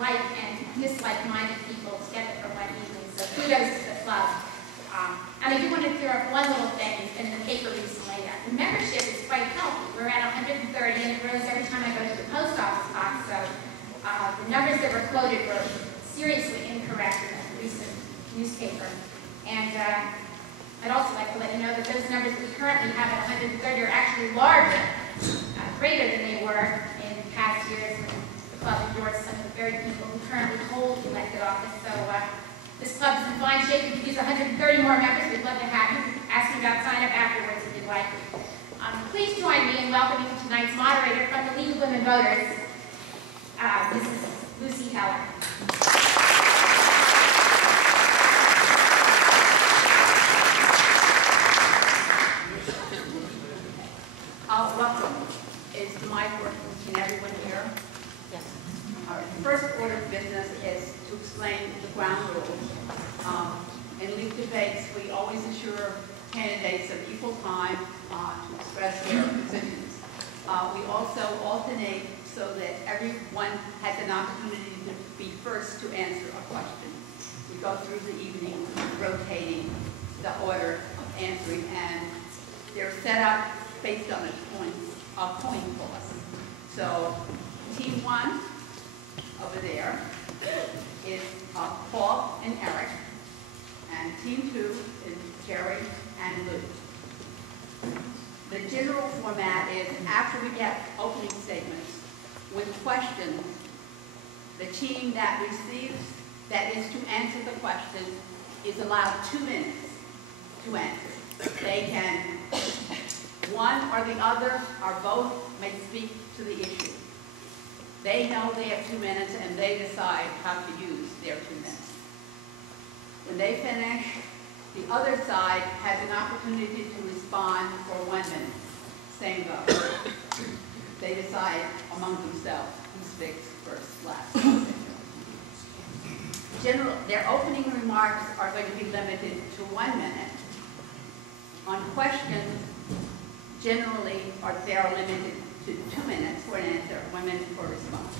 like and dislike-minded people together for one evening. So kudos to the club. And I do want to clear up one little thing. It's been in the paper recently. The membership is quite healthy. We're at 130, and it grows every time I go to the post office box. So the numbers that were quoted were seriously incorrect in a recent newspaper. And I'd also like to let you know that those numbers that we currently have at 130 are actually larger, greater than they were in past years when the club endorsed some of the very people who currently hold elected office. So this club is in fine shape. We could use 130 more members. We'd love to have you. Ask you about sign up afterwards if you'd like. Please join me in welcoming tonight's moderator from the League of Women Voters, Mrs. Lucy Heller. Welcome. Is the mic working? Can everyone hear? Yes. All right. The first order of business is to explain the ground rules. In league debates, we always assure candidates of equal time to express their positions. We also alternate so that everyone has an opportunity to be first to answer a question. We go through the evening rotating the order of answering, and they're set up based on a coin toss. So team one over there is Paul and Eric, and team two is Jerry and Lou. The general format is after we get opening statements with questions, the team that receives, that is to answer the question, is allowed 2 minutes to answer. They can, one or the other or both may speak to the issue. They know they have 2 minutes and they decide how to use their 2 minutes. When they finish, the other side has an opportunity to respond for 1 minute. Same vote. They decide among themselves who speaks first, last. Their opening remarks are going to be limited to 1 minute. On questions, generally, they are limited to 2 minutes for an answer, 1 minute for a response.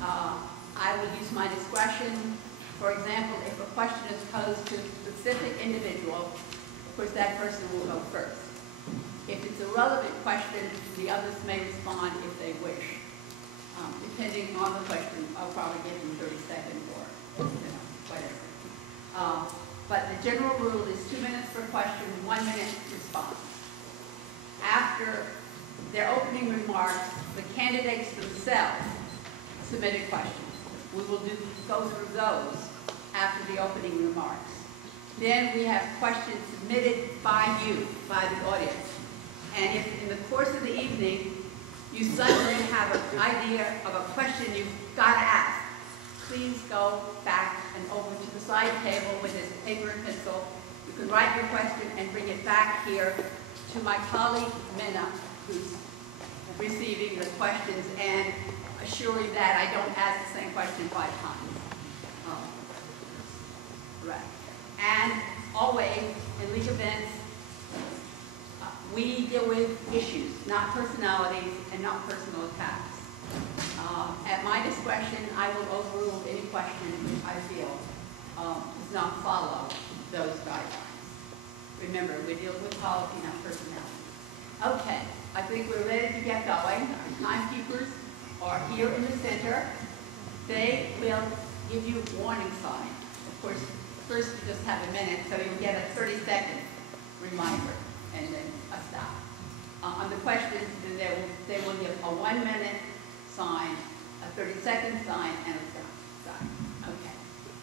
I will use my discretion. For example, if a question is posed to a specific individual, of course that person will go first. If it's a relevant question, the others may respond if they wish. Depending on the question, I'll probably give them 30 seconds or whatever. But the general rule is 2 minutes per question, 1 minute response. After their opening remarks, the candidates themselves submitted questions. We will go through those after the opening remarks. Then we have questions submitted by you, by the audience. And if in the course of the evening you suddenly have an idea of a question you've got to ask, please go back and over to the side table with this paper and pencil. You can write your question and bring it back here to my colleague, Minna, who's receiving the questions and assuring that I don't ask the same question 5 times. Right. And always, in league events, we deal with issues, not personalities and not personal attacks. At my discretion, I will overrule any question I feel does not follow those guidelines. Remember, we deal with policy, not personality. Okay, I think we're ready to get going. Our timekeepers are here in the center. They will give you warning signs. Of course, first you just have a minute, so you'll get a 30-second reminder and then a stop. On the questions, they will give a 1 minute sign, a 30-second sign, and a stop sign. Okay.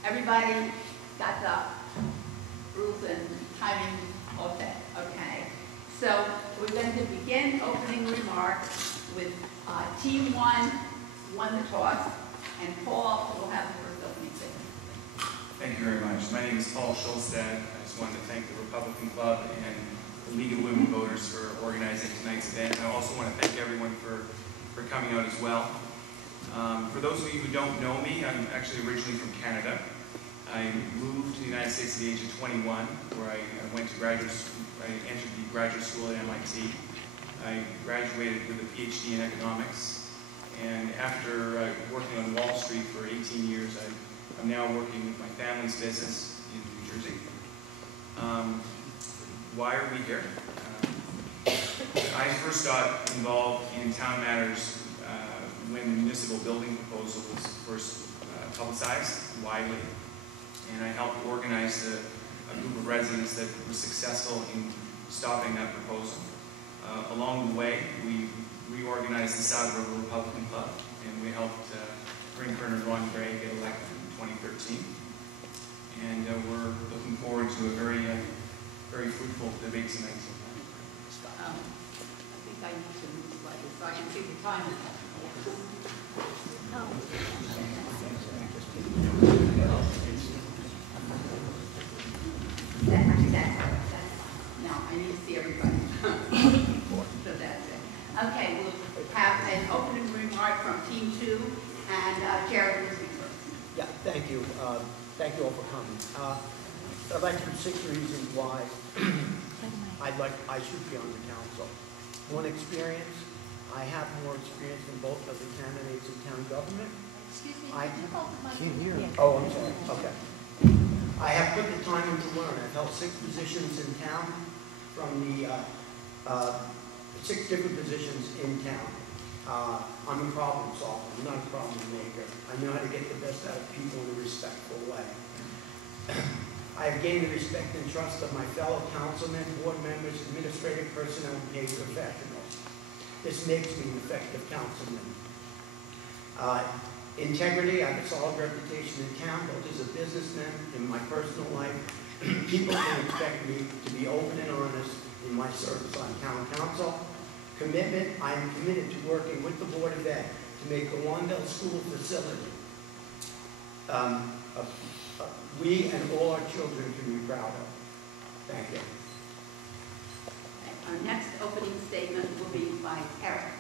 Everybody got the rules and timing all set? Okay. So we're going to begin opening remarks with Team 1 won the toss, and Paul will have the first opening statement. Thank you very much. My name is Paul Schulstad. I just wanted to thank the Republican Club and the League of Women Voters for organizing tonight's event. And I also want to thank everyone for coming out as well. For those of you who don't know me, I'm actually originally from Canada. I moved to the United States at the age of 21, where I went to graduate school. I entered the graduate school at MIT. I graduated with a PhD in economics. And after working on Wall Street for 18 I'm now working with my family's business in New Jersey. Why are we here? I first got involved in town matters when the municipal building proposal was first publicized widely, and I helped organize a group of residents that were successful in stopping that proposal. Along the way, we reorganized the South River Republican Club, and we helped bring Colonel Ron Gray get elected in 2013. And we're looking forward to a very fruitful debate tonight. I think I need to move slightly so I can see the time. No, I need to see everybody. So that's it. Okay, we'll have an opening remark from Team 2, and Jared will speak first. Yeah, thank you. Thank you all for coming. I'd like to give 6 reasons why I should be on the council. One, experience. I have more experience than both of the candidates in town government. Excuse me, I could you hold the mic? can't hear. Oh, I'm sorry. Okay. I have put the time in to learn. I've held 6 positions in town from the 6 different positions in town. I'm a problem solver. I'm not a problem maker. I know how to get the best out of people in a respectful way. I have gained the respect and trust of my fellow councilmen, board members, administrative personnel, and paid professionals. This makes me an effective councilman. Integrity, I have a solid reputation in town, both as a businessman and in my personal life. People can expect me to be open and honest in my service on town council. Commitment, I am committed to working with the Board of Ed to make the Wandell School facility we and all our children can be proud of. Thank you. Our next opening statement will be by Eric.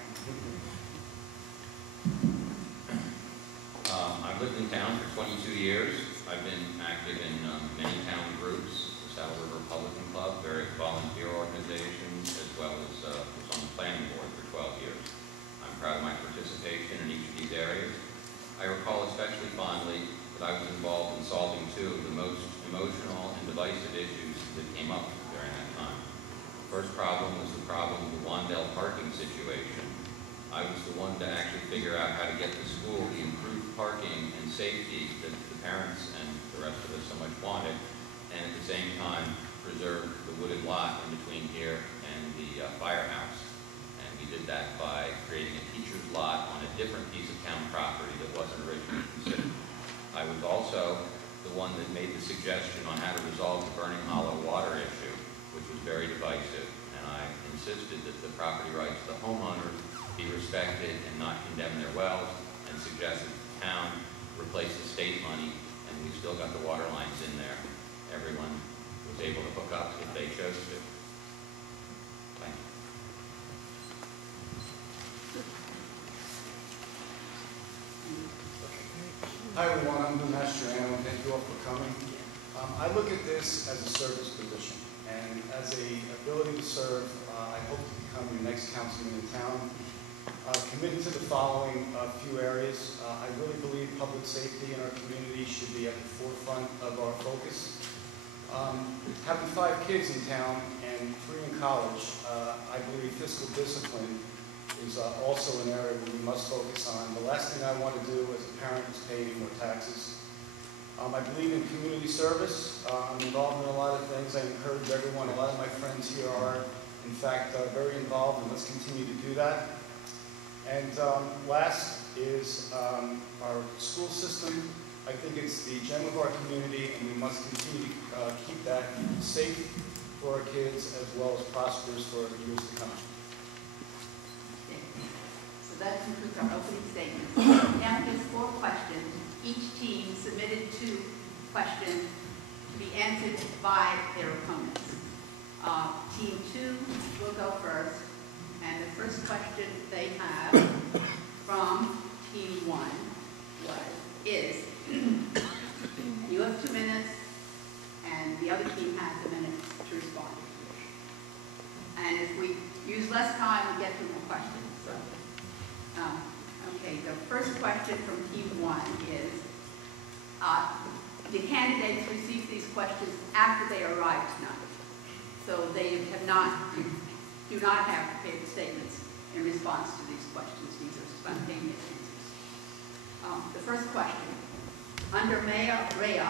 I've lived in town for 22 years. I've been active in many town groups, the South River Republican Club, various volunteer organizations, as well as was on the planning board for 12 years. I'm proud of my participation in each of these areas. I recall especially fondly that I was involved in solving 2 of the most emotional and divisive issues that came up during that time. The first problem was the problem of the Wandell parking situation. I was the one to actually figure out how to get the school the improved parking and safety that the parents and the rest of us so much wanted, and at the same time preserve the wooded lot in between here and the firehouse. And we did that by creating a teacher's lot on a different piece of town property that wasn't originally considered. I was also the one that made the suggestion on how to resolve the Burning Hollow water issue, which was very divisive, and I insisted that the property rights of the homeowners be respected and not condemn their wells, and suggested the town replace the state money, and we still got the water lines in there. Everyone was able to hook up if they chose to. Thank you. Hi everyone, I'm Lou Mastriano, and thank you all for coming. I look at this as a service position, and as a ability to serve, I hope to become your next councilman in town. Committed to the following few areas. I really believe public safety in our community should be at the forefront of our focus. Having 5 kids in town and 3 in college, I believe fiscal discipline is also an area where we must focus on. The last thing I want to do as a parent is pay any more taxes. I believe in community service. I'm involved in a lot of things. I encourage everyone. A lot of my friends here are, in fact, very involved, and let's continue to do that. And last is our school system. I think it's the gem of our community, and we must continue to keep that safe for our kids as well as prosperous for years to come. So that concludes our opening statement. Now there's 4 questions. Each team submitted 2 questions to be answered by their opponents. Team 2 will go first, and the first question they have from Team 1 is, you have 2 minutes, and the other team has a minute to respond. And if we use less time, we get through more questions. So, okay, the first question from Team 1 is, The candidates receive these questions after they arrive tonight. So they do not have prepared statements in response to these questions. These are spontaneous answers. The first question, under Mayor Rea,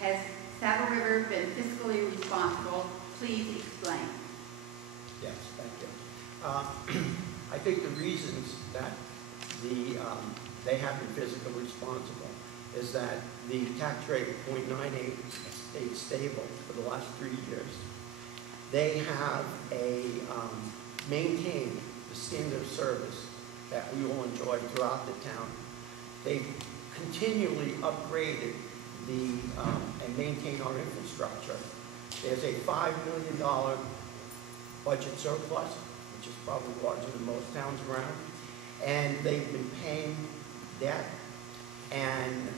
has Saddle River been fiscally responsible? Please explain. Yes, thank you. I think the reasons that they have been fiscally responsible is that the tax rate of 0.98 stayed stable for the last 3 years. They have maintained the standard of service that we all enjoy throughout the town. They've continually upgraded and maintained our infrastructure. There's a $5 million budget surplus, which is probably larger than most towns around, and they've been paying debt, and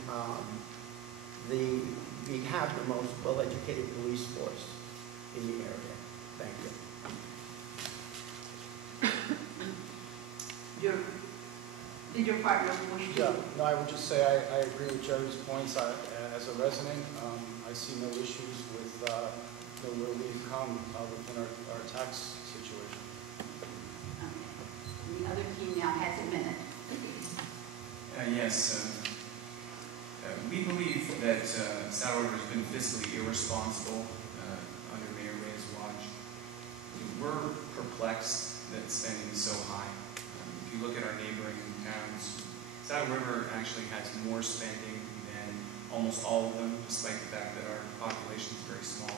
we have the most well-educated police force in the area. Thank you. Did your partner wish to? Yeah, no, I would just say I agree with Jerry's points. As a resident, I see no issues with where we've come within our tax situation. The other team now has a minute. Yes. We believe that Saddle River has been fiscally irresponsible under Mayor Rea's watch. We're perplexed that spending is so high. If you look at our neighboring towns, Saddle River actually has more spending than almost all of them, despite the fact that our population is very small.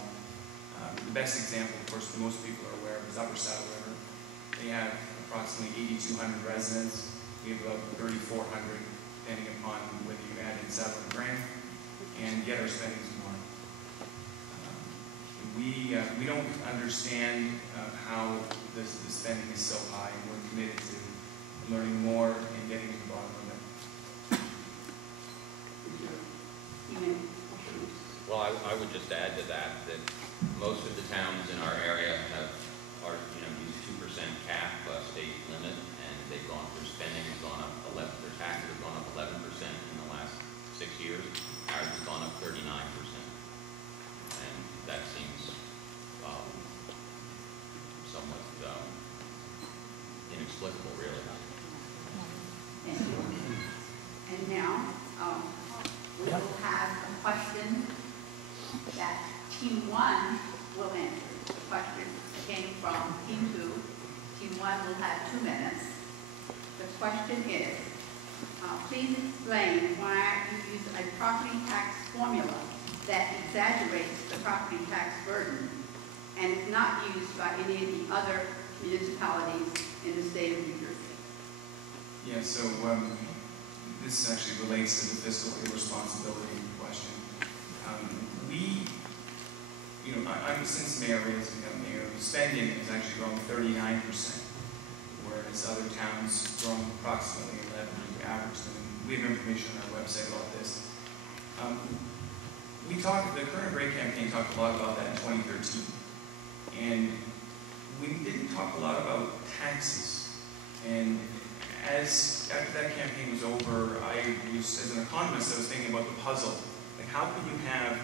The best example, of course, that most people are aware of is Upper Saddle River. They have approximately 8,200 residents. We have about 3,400, depending upon whether you add in Saddle and Grant, and yet our spending is more. We don't understand how the spending is so high, and we're committed to learning more and getting to the bottom of it. Well, I would just add to that most of the towns in our area are these 2% cap state limit, and they've gone, their spending has gone up 11%, their taxes have gone up 11% in the last 6 years. Ours has gone up 39%, and that seems somewhat inexplicable, really. And now we will have a question that Team 1 will answer. The question came from Team 2. Team 1 will have 2 minutes. The question is, please explain why you use a property tax formula that exaggerates the property tax burden and is not used by any of the other municipalities in the state of New Jersey. Yeah, so this actually relates to the fiscal irresponsibility question. Since Mayor Rea has become mayor, spending has actually grown 39%, whereas other towns grown approximately 11% average. And we have information on our website about this. The current rate campaign talked a lot about that in 2013, and we didn't talk a lot about taxes. And after that campaign was over, as an economist, I was thinking about the puzzle. Like, how could you have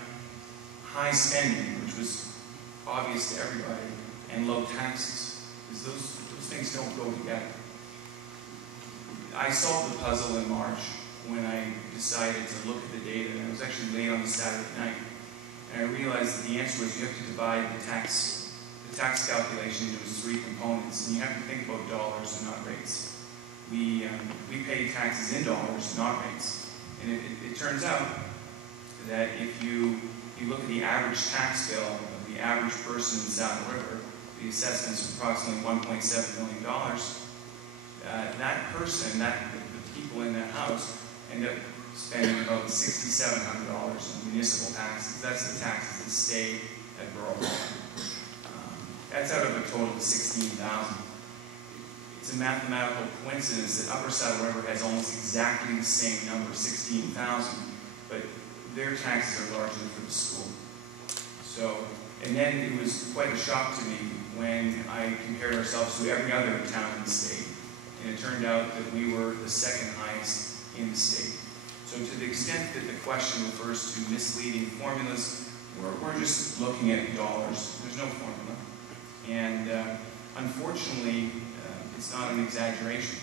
high spending, which was obvious to everybody, and low taxes? Because those things don't go together. I solved the puzzle in March when I decided to look at the data, and I was actually late on the Saturday night. And I realized that the answer was you have to divide the tax calculation into its 3 components, and you have to think about dollars and not rates. We pay taxes in dollars, not rates. And it turns out that if you look at the average tax bill of the average person in Saddle River, the assessment is approximately $1.7 million. That person, the people in that house, end up spending about $6,700 in municipal taxes. That's the taxes that stay at borough. That's out of a total of $16,000. It's a mathematical coincidence that Upper Saddle River has almost exactly the same number, 16,000, but their taxes are largely for the school. So, and then it was quite a shock to me when I compared ourselves to every other town in the state, and it turned out that we were the second highest in the state. So to the extent that the question refers to misleading formulas, we're just looking at dollars. There's no formula. And unfortunately, it's not an exaggeration.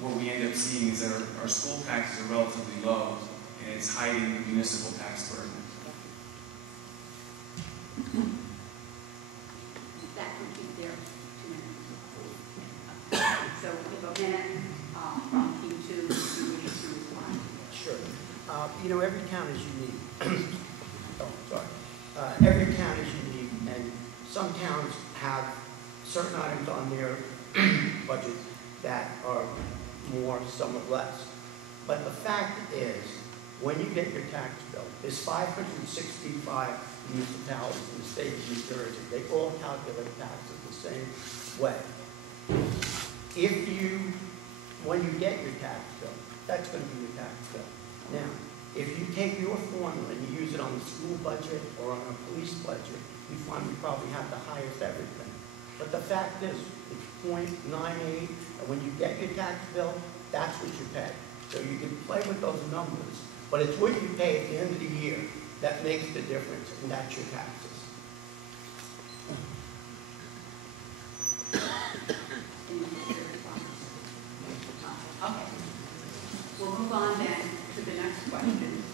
What we end up seeing is that our school taxes are relatively low, and it's hiding the municipal tax burden. That completes their 2 minutes. So we'll give a minute from Team 2 to respond. Sure. You know, every town is unique. Oh, sorry. Every town is unique, and some towns have certain items on their budget that are more, somewhat less. But the fact is, when you get your tax bill, there's 565 municipalities in the state of New Jersey. They all calculate taxes the same way. When you get your tax bill, that's going to be your tax bill. Now, if you take your formula and you use it on the school budget or on a police budget, you find you probably have the highest everything. But the fact is, it's 0.98, and when you get your tax bill, that's what you pay. So you can play with those numbers, but it's what you pay at the end of the year that makes the difference, and that's your taxes. Okay. We'll move on then to the next question.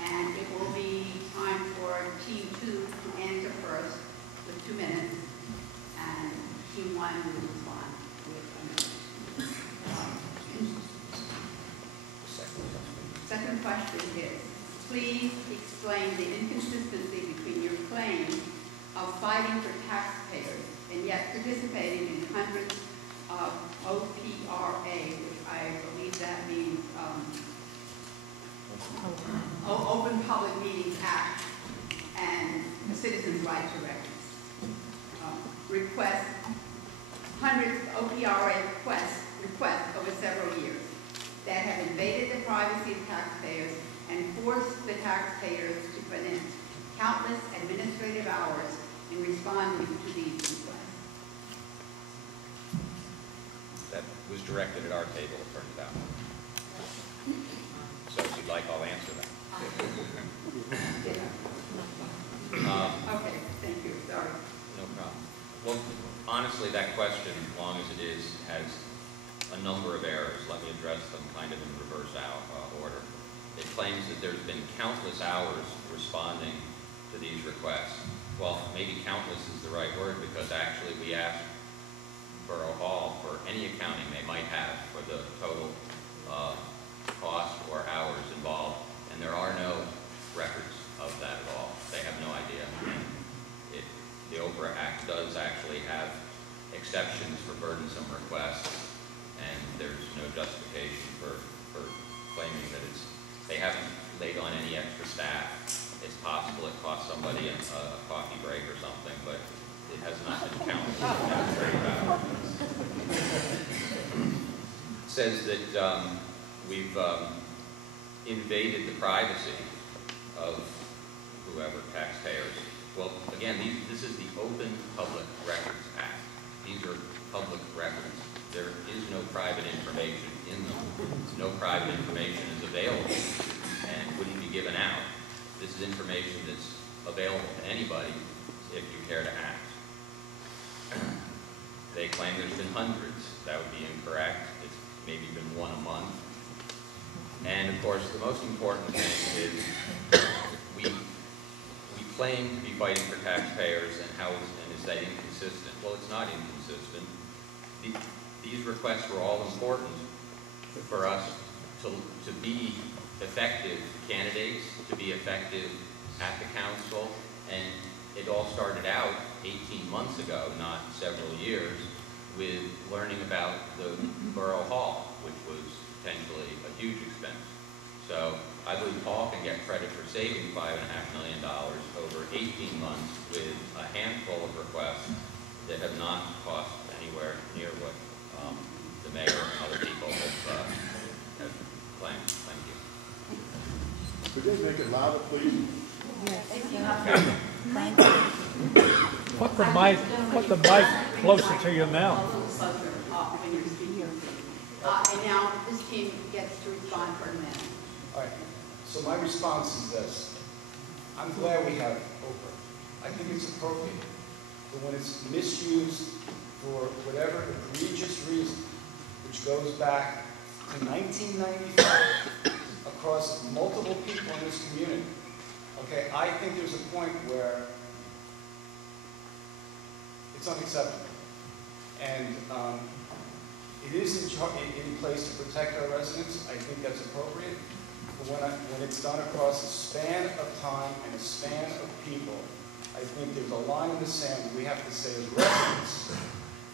And it will be time for Team 2 to answer first with 2 minutes. And Team 1 will respond with a minute. Second question is, please explain the inconsistency between your claim of fighting for taxpayers and yet participating in hundreds of OPRA, which I believe that means Open Public Meetings Act and the Citizens' Right to Records. Hundreds of OPRA requests over several years that have invaded the privacy of taxpayers and forced the taxpayers to put in countless administrative hours in responding to these requests. That was directed at our table, it turns out. So if you'd like, I'll answer that. Okay, thank you, sorry. No problem. Well, honestly, that question, as long as it is, has a number of errors. Let me address them kind of in reverse order. It claims that there's been countless hours responding to these requests. Well, maybe countless is the right word, because actually we asked Borough Hall for any accounting they might have for the total cost or hours involved, and there are no records of that at all. They have no idea. The OPRA Act does actually have exceptions for burdensome requests, and there's no justification for claiming that they haven't laid on any extra staff. It's possible it cost somebody a coffee break or something, but it has not been counted as administrative hours. It says that we've invaded the privacy of whoever, taxpayers. Well, again, this is the Open Public Records Act. These are public records. There is no private information in them. No private information is available and wouldn't be given out. This is information that's available to anybody if you care to act. They claim there's been hundreds. That would be incorrect. It's maybe been one a month. And of course, the most important thing is we claim to be fighting for taxpayers, and is that inconsistent? Well, it's not inconsistent. These requests were all important for us to be effective candidates, to be effective at the council, and it all started out 18 months ago, not several years, with learning about the Borough Hall, which was potentially a huge expense. So I believe Paul can get credit for saving $5.5 million over 18 months with a handful of requests that have not cost anywhere near what the mayor and other people have claimed. Thank you. Could they make it louder, please? Put the mic closer to your mouth. A little closer when you're speaking. And now this team gets to respond for a minute. All right, so my response is this. I'm glad we have Oprah. I think it's appropriate, but when it's misused for whatever egregious reason, which goes back to 1995, across multiple people in this community, okay, I think there's a point where it's unacceptable. And it is in place to protect our residents. I think that's appropriate. But when it's done across a span of time and a span of people, I think there's a line in the sand we have to say as residents,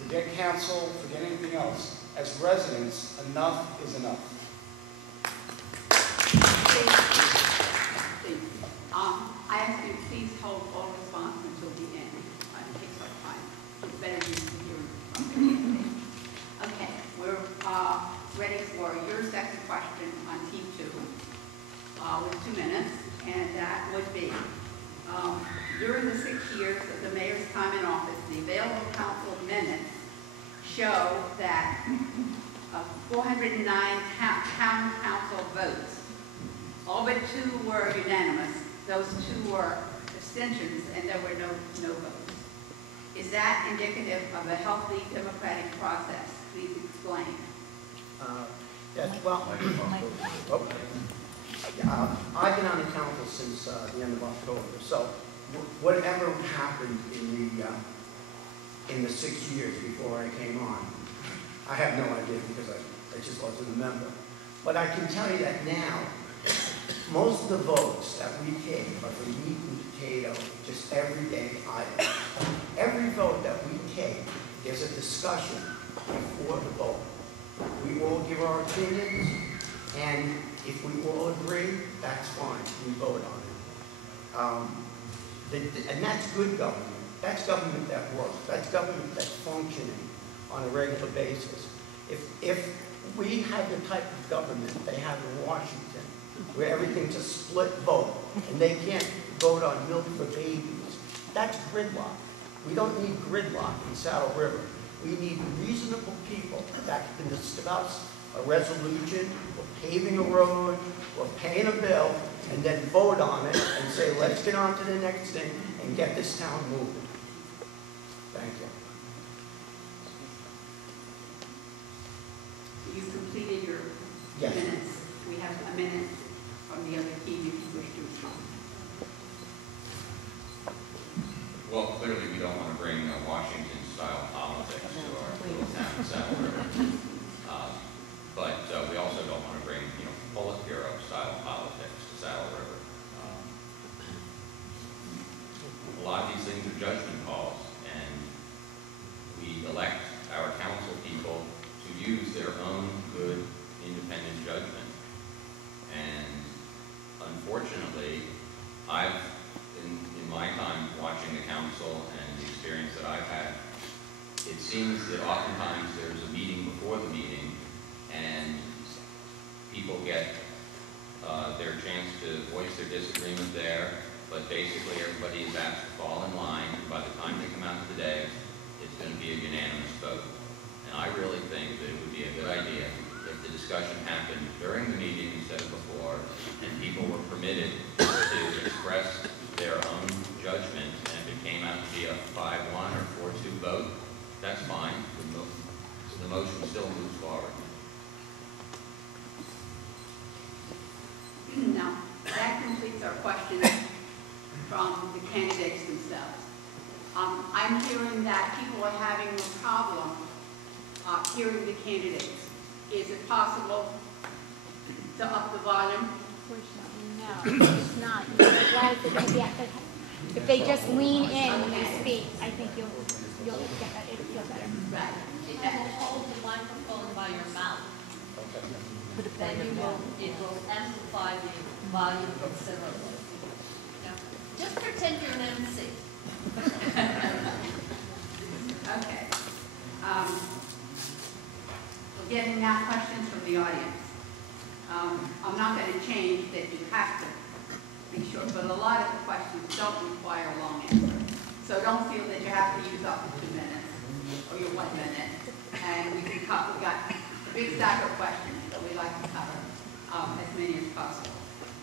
forget council, forget anything else, as residents, enough is enough. I ask you, please hold all response until the end. It takes our time. It's better than to hear from the candidate. Okay, we're ready for your second question on team 2 with 2 minutes, and that would be, during the 6 years of the mayor's time in office, the available council minutes show that 409 town council votes, all but 2 were unanimous. Those 2 were abstentions, and there were no votes. Is that indicative of a healthy democratic process? Please explain. Yes, well, I've been on the council since the end of October, so whatever happened in the 6 years before I came on, I have no idea because I just wasn't a member. But I can tell you that now, most of the votes that we take are for meat and potato, just everyday items. Every vote that we take, there's a discussion before the vote. We all give our opinions, and if we all agree, that's fine. We vote on it. And that's good government. That's government that works. That's government that's functioning on a regular basis. If we had the type of government they have in Washington, where everything's a split vote, and they can't vote on milk for babies, that's gridlock. We don't need gridlock in Saddle River. We need reasonable people that can discuss a resolution, or paving a road, or paying a bill, and then vote on it and say, let's get on to the next thing and get this town moving. Thank you. You've completed your Yes. minutes. We have a minute from the other team if you wish to respond. Well, clearly we don't want to bring Washington-style politics to our little town of Saddle River. But we also don't want to bring, Politburo-style politics to Saddle River. A lot of these things are judgment calls, and we elect our council people to use their own good, independent judgment. And unfortunately, in my time watching the council and the experience that I've had, it seems that oftentimes there's a meeting before the meeting, and people get their chance to voice their disagreement there, but basically everybody is asked to fall in line, and by the time they come out to the day, it's going to be a unanimous vote. And I really think that it would be a good idea if the discussion happened during the meeting instead of before, and people were permitted to express their own judgment, and if it came out to be a 5-1 or 4-2 vote, that's fine. The motion still moves forward. Now, that completes our questions from the candidates themselves. I'm hearing that people are having a problem hearing the candidates. Is it possible to up the volume? No, it's not. Why is it going to be if they just lean in when they speak, I think you'll get that. It'll feel better. Right. Hold the microphone by your mouth. Then it will amplify the volume considerably. Now, just pretend you're an MC. Okay. We're getting now questions from the audience. I'm not going to change that you have to be sure, but a lot of the questions don't require a long answer. So don't feel that you have to use up the 2 minutes or your 1 minute. And we got a big stack of questions that we like to cover. as many as possible.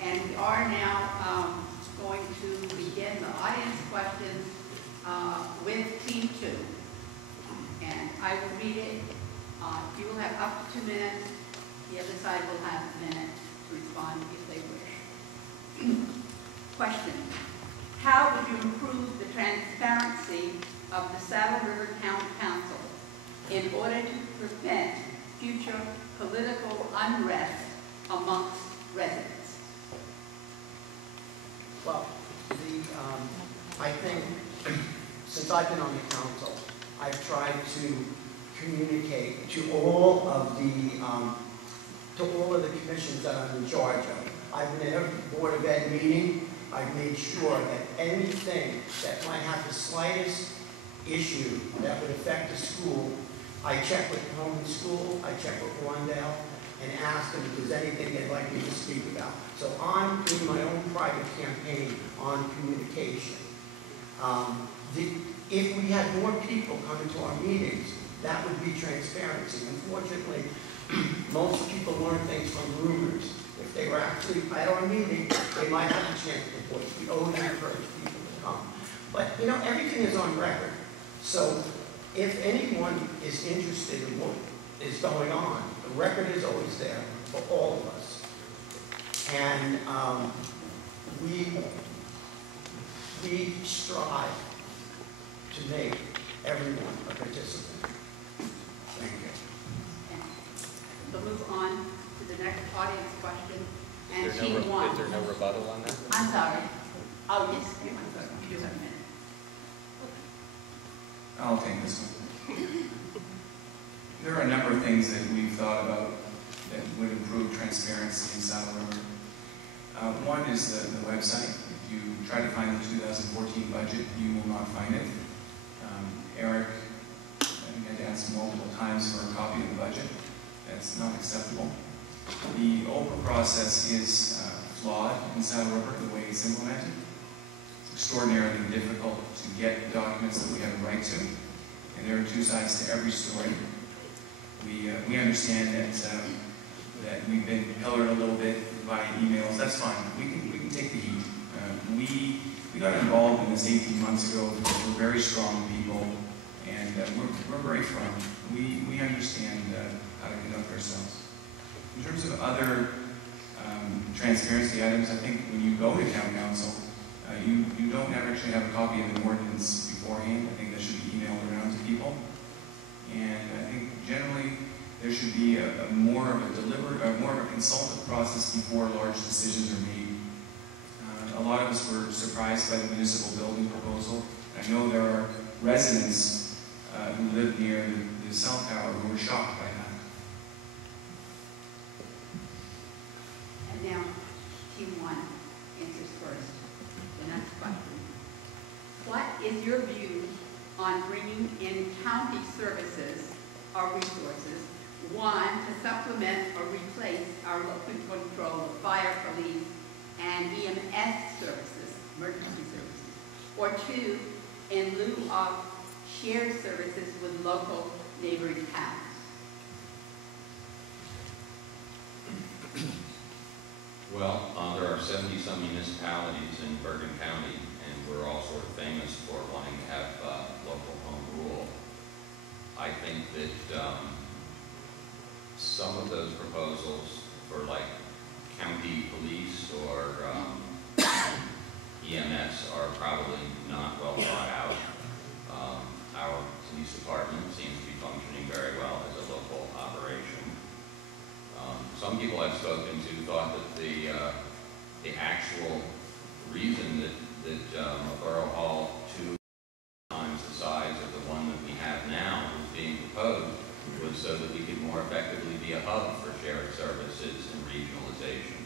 And we are now going to begin the audience questions with Team 2. And I will read it. You will have up to 2 minutes. The other side will have a minute to respond if they wish. Question. How would you improve the transparency of the Saddle River Town Council in order to prevent future political unrest amongst residents? Well, I think since I've been on the council, I've tried to communicate to all of the commissions that I'm in charge of. I've been at every Board of Ed meeting. I've made sure that anything that might have the slightest issue that would affect the school, I check with Home and School, I check with Wandale, and ask them if there's anything they'd like me to speak about. So I'm doing my own private campaign on communication. If we had more people coming to our meetings, that would be transparency. Unfortunately, most people learn things from rumors. If they were actually at our meeting, they might have a chance to voice. We always encourage people to come. But, you know, everything is on record. So if anyone is interested in what is going on, the record is always there for all of us. And we strive to make everyone a participant. Thank you. We'll move on to the next audience question. And Is there Team 1. Is there no rebuttal on that? I'm sorry. Oh, yes, you do have a minute. I'll take this one. There are a number of things that we've thought about that would improve transparency in Saddle River. One is the website. If you try to find the 2014 budget, you will not find it. Eric, I think I had to ask multiple times for a copy of the budget. That's not acceptable. The OPRA process is flawed in Saddle River, the way it's implemented. It's extraordinarily difficult to get documents that we have a right to, and there are two sides to every story. We understand that we've been pillared a little bit by emails. That's fine. We can take the heat. We got involved in this 18 months ago. We're very strong people, and we're very firm. We understand how to conduct ourselves. In terms of other transparency items, I think when you go to town council, you don't actually have a copy of the ordinance beforehand. I think that should be emailed around to people. And I think generally there should be more of a consultative process before large decisions are made. A lot of us were surprised by the municipal building proposal. I know there are residents who live near the cell tower who were shocked by that. And now, Team 1 answers first. The next question. What is your view on bringing in county services or resources, one, to supplement or replace our local control, fire, police, and EMS services, emergency services, or two, in lieu of shared services with local neighboring towns? Well, there are 70-some municipalities in Bergen County, and we're all sort of famous for wanting to have local home rule. I think that some of those proposals for like county police or EMS are probably not well thought out. Our police department seems to be functioning very well as a local operation. Some people I've spoken to thought that the actual reason that a borough hall 2 times the size of the one that we have now was being proposed was so that we could more effectively be a hub for shared services and regionalization.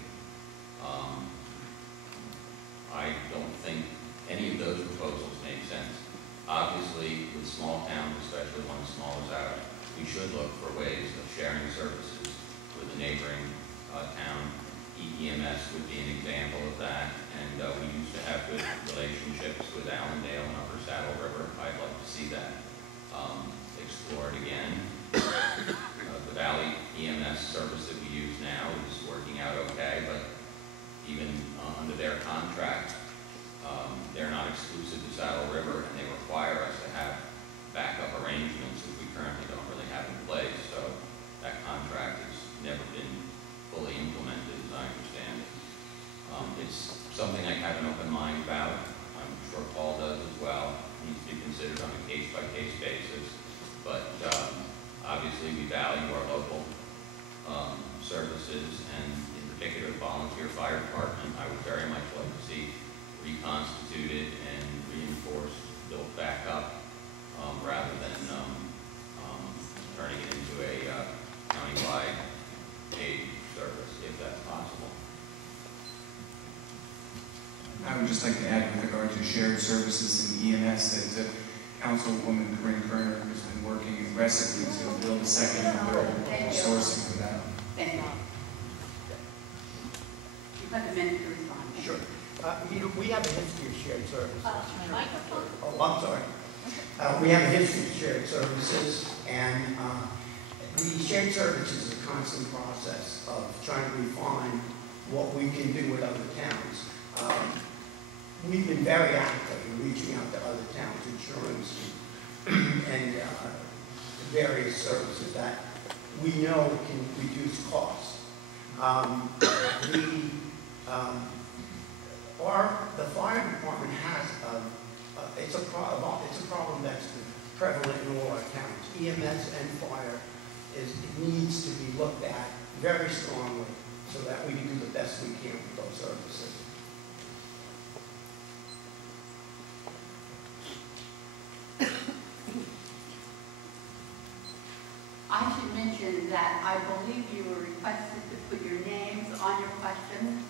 I don't think any of those proposals make sense. Obviously, with small towns, especially one as small as ours, we should look for ways of sharing services with a neighboring town. EMS would be an example of that, and we used to have good relationships with Allendale under their contract, they're not exclusive to Saddle River, and they require us to have backup arrangements that we currently don't really have in place. So that contract has never been fully implemented, as I understand it. It's something I have an open mind about. I'm sure Paul does as well. It needs to be considered on a case-by-case basis. But obviously, we value our local services, and in particular, the volunteer fire department. I would very much like to see reconstituted and reinforced, built back up, rather than turning it into a countywide paid service, if that's possible. I would just like to add with regard to shared services in EMS that Councilwoman Corinne Kerner has been working aggressively to build a second and third sourcing for that. Thank you. You have a minute to respond. Sure. We have a history of shared services. Microphone? Oh, I'm sorry. We have a history of shared services, and the shared services is a constant process of trying to refine what we can do with other towns. We've been very active in reaching out to other towns, insurance, and various services that we know can reduce costs. The fire department has it's a problem that's prevalent in all our towns. EMS and fire needs to be looked at very strongly so that we can do the best we can with those services. I should mention that I believe you were requested to put your names on your questions.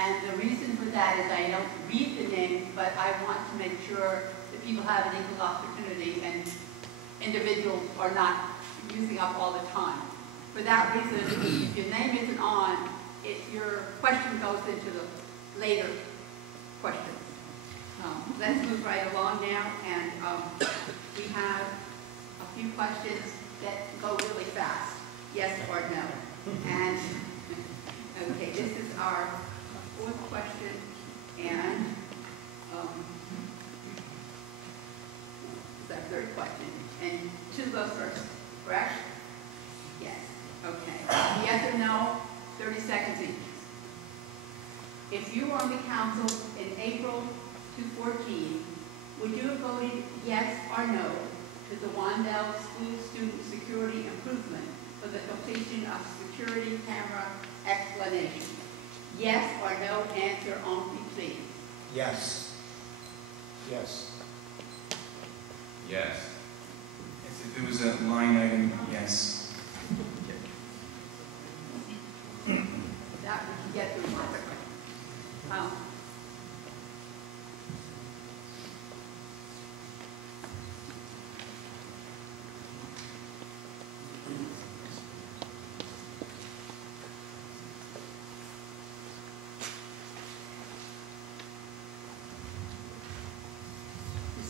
And the reason for that is I don't read the names, but I want to make sure that people have an equal opportunity and individuals are not using up all the time. For that reason, if your name isn't on, your question goes into the later questions. Let's move right along now, and we have a few questions that go really fast, yes or no. And, okay, this is our fourth question, and it's our third question. And two goes first, correct? Yes. Okay. Yes or no, 30 seconds each. If you were on the council in April 2014, would you have voted yes or no to the Wandell School Student Security Improvement for the completion of security camera explanation? Yes or no answer only, please. Yes. Yes. Yes. If it was a line item, yes. That we can get through perfectly.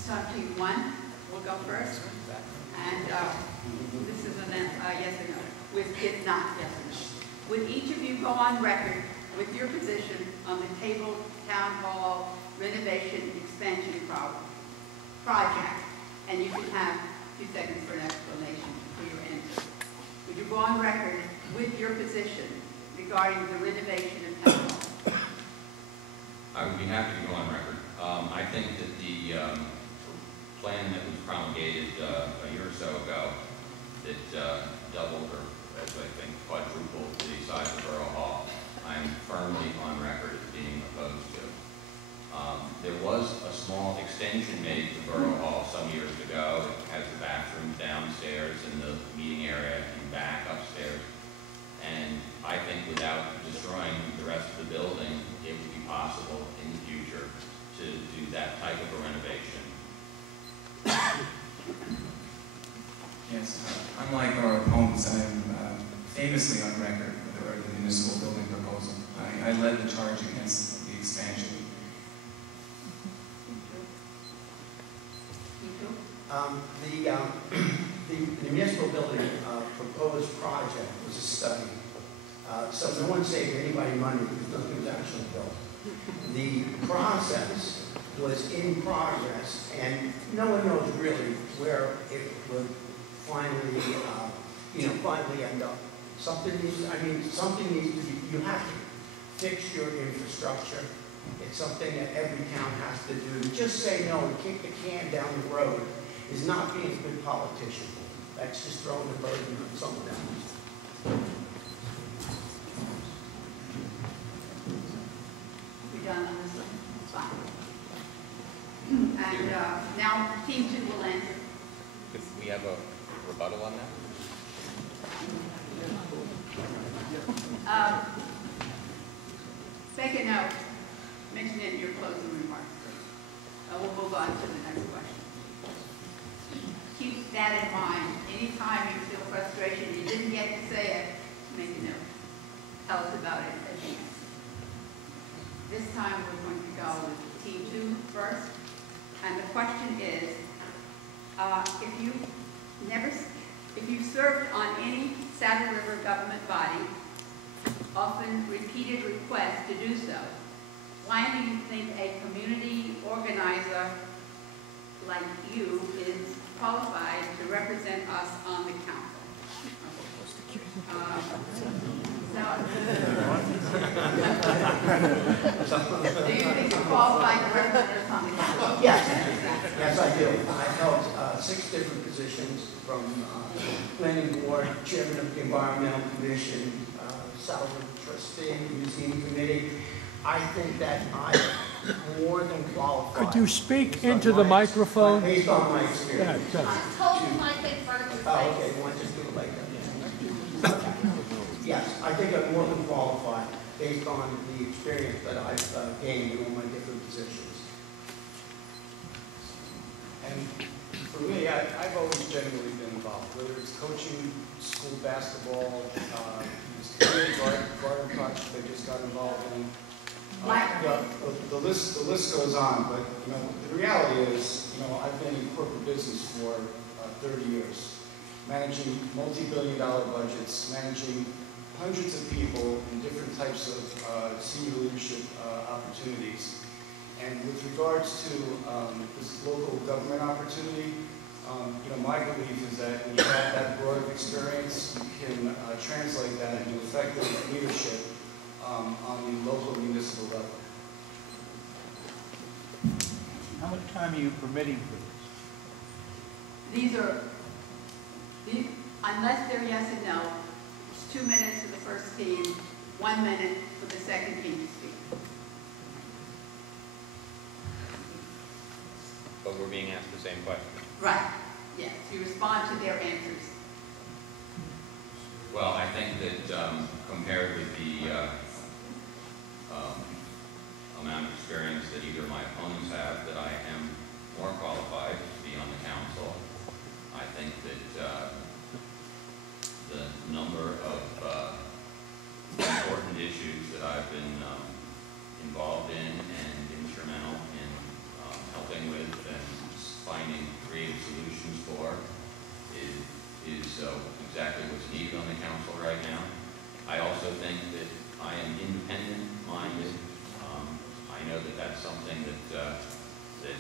Talk to you one. We'll go first. And this is an yes or no. If not yes or no. Would each of you go on record with your position on the table town hall renovation expansion project? And you can have 2 seconds for an explanation for your answer. Would you go on record with your position regarding the renovation of town hall? I would be happy to go on record. I think that the plan that was promulgated a year or so ago that doubled or, as I think, quadrupled the size of Borough Hall, I'm firmly on record as being opposed to. There was a small extension made to Borough Hall some years ago. It has the bathrooms downstairs and the meeting area and back upstairs. And I think without destroying the rest of the building, it would be possible in the future to do that type of a renovation. Yes, unlike our opponents, I am famously on record with regard to the municipal building proposal. I led the charge against the expansion. The municipal building proposed project was a study. So no one saved anybody money because nothing was actually built. process was in progress, and no one knows really where it would finally, finally end up. Something needs to be, you have to fix your infrastructure. It's something that every town has to do. Just say no and kick the can down the road is not being a good politician. That's just throwing the burden on someone else. We're done on this one? It's fine. And now team 2 will answer. If we have a rebuttal on that? Make a note, mention it in your closing remarks. We'll move on to the next question. Keep that in mind. Anytime you feel frustration, you didn't get to say it, make a note. Tell us about it at the end. This time we're going to go with team 2 first. And the question is, if you served on any Saddle River government body, often repeated requests to do so, why do you think a community organizer like you is qualified to represent us on the council? Do you think you're qualified to represent us on the council? Yes, I do. I've held 6 different positions, from planning board, chairman of the environmental commission, salary trustee, museum committee. I think that I'm more than qualified. Could you speak into the microphone? Based on my experience. Yeah, Hold the mic in front of your face. Oh, okay. You want to just do it like that? Yes, I think I'm more than qualified based on the experience that I've gained in all my different positions. And for me, I've always genuinely been involved, whether it's coaching school basketball, this community garden project I just got involved in. The list goes on, but the reality is, I've been in corporate business for 30 years, managing multi-billion-dollar budgets, managing hundreds of people in different types of senior leadership opportunities. And with regards to this local government opportunity, my belief is that when you have that broad of experience, you can translate that into effective leadership on the local municipal level. How much time are you permitting for this? Unless they're yes and no, it's 2 minutes for the first team, 1 minute for the second team to speak. But we're being asked the same question. Right, yes, you respond to their answers. Well, I think that compared with the amount of experience that either of my opponents have, that I am more qualified to be on the council. I think that the number of important issues that I've been involved in and instrumental in helping with and finding creative solutions for is exactly what's needed on the council right now. I also think that I am independent-minded. I know that that's something that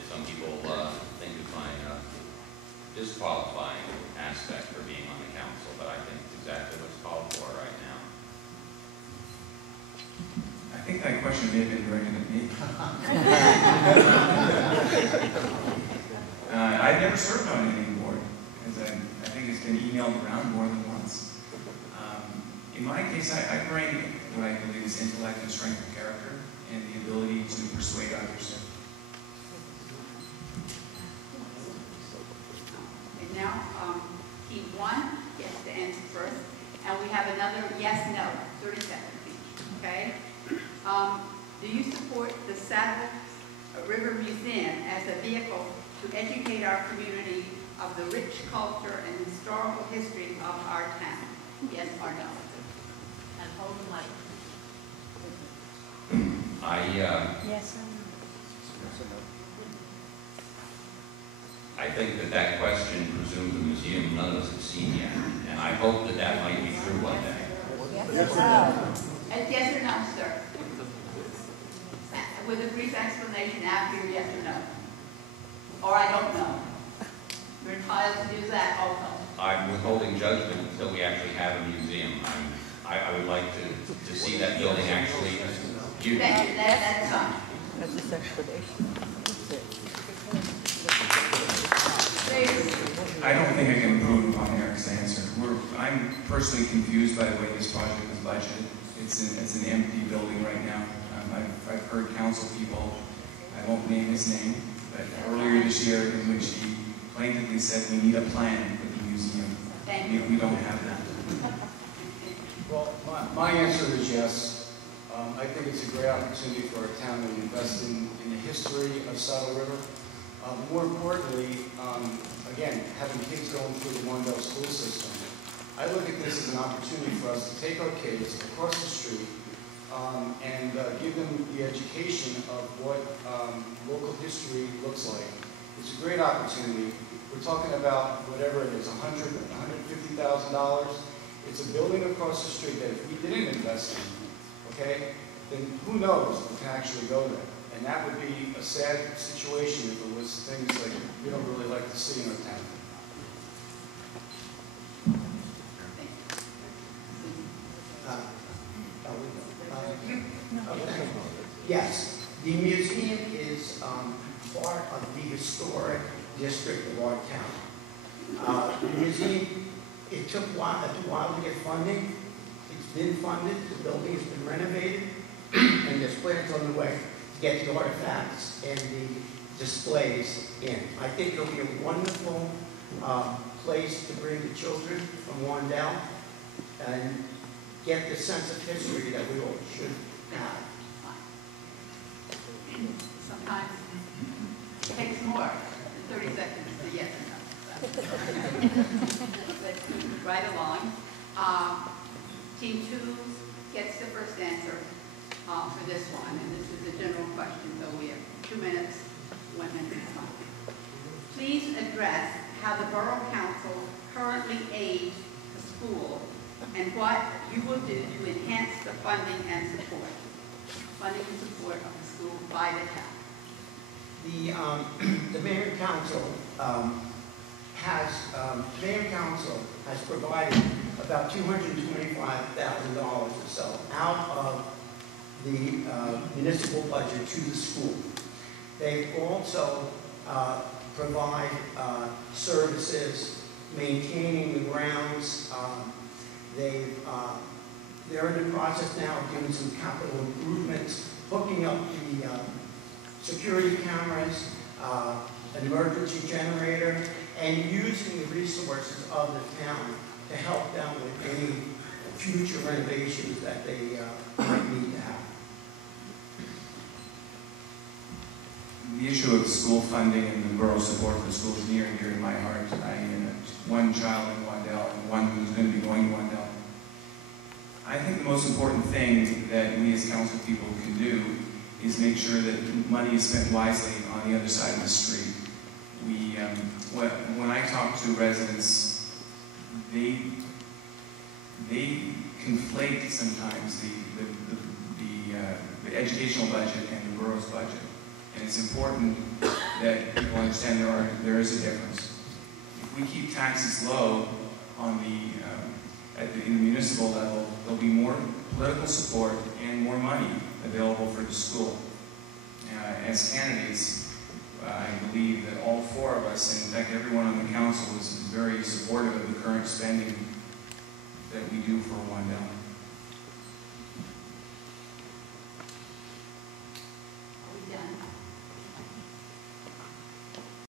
some people think is my disqualifying aspect for being on the council, but I think it's exactly what's called for right now. I think that question may have been directed at me. I've never served on any board, because I think it's been emailed around more than once. In my case, I bring what I believe is intellect and strength of character and the ability to persuade others. And now, team 1 gets to answer first, and we have another yes/no, 30 seconds each, okay? Do you support the Saddle River Museum as a vehicle to educate our community of the rich culture and historical history of our town? Yes or no? And hold the mic. Yes. I think that question presumes a museum none of us have seen yet, and I hope that that might be true one day. And yes or no, sir? with a brief explanation after your yes or no. Or I don't know. You're entitled to do that also. I'm withholding judgment until we actually have a museum. I would like to see that building actually used. Thank you, that's fine. That's just explanation. I don't think I can improve upon Eric's answer. I'm personally confused by the way this project is budgeted. It's an empty building right now. I've heard council people, I won't name his name, but earlier this year in which he plaintively said we need a plan for the museum. We don't have that. Well, my answer is yes. I think it's a great opportunity for our town to invest in the history of Saddle River. More importantly, again, having kids going through the Wandell school system, I look at this as an opportunity for us to take our kids across the street and give them the education of what local history looks like. It's a great opportunity. We're talking about whatever it is, $150,000. It's a building across the street that if we didn't invest in, okay, then who knows if we can actually go there. And that would be a sad situation if it was things like we don't really like to see in our town. Yes, the museum is part of the historic district of our town. The museum, it took a while to get funding. It's been funded, the building has been renovated, and there's plans on the way to get the artifacts and the displays in. I think it'll be a wonderful place to bring the children from Wandell and get the sense of history that we all should have. Sometimes it takes more than 30 seconds to yes or no. Let's move right along. Team 2 gets the first answer for this one, and this is a general question, so we have 2 minutes, 1 minute time. Please address how the Borough Council currently aids the school and what you will do to enhance the funding and support of the school by the town. The mayor and council has provided about $225,000 or so out of the municipal budget to the school. They also provide services, maintaining the grounds. They're in the process now of doing some capital improvements, hooking up the security cameras, an emergency generator, and using the resources of the town to help them with any future renovations that they might need to have. The issue of school funding and the borough's support for the school is near and dear to my heart. I am one child in Wandell and one who's going to be going to Wandell. I think the most important thing that we as council people can do is make sure that money is spent wisely on the other side of the street. When I talk to residents, they conflate sometimes the educational budget and the borough's budget. And it's important that people understand there is a difference. If we keep taxes low on in the municipal level, there'll be more political support and more money available for the school. As candidates, I believe that all 4 of us, and in fact everyone on the council, is very supportive of the current spending that we do for Wandell.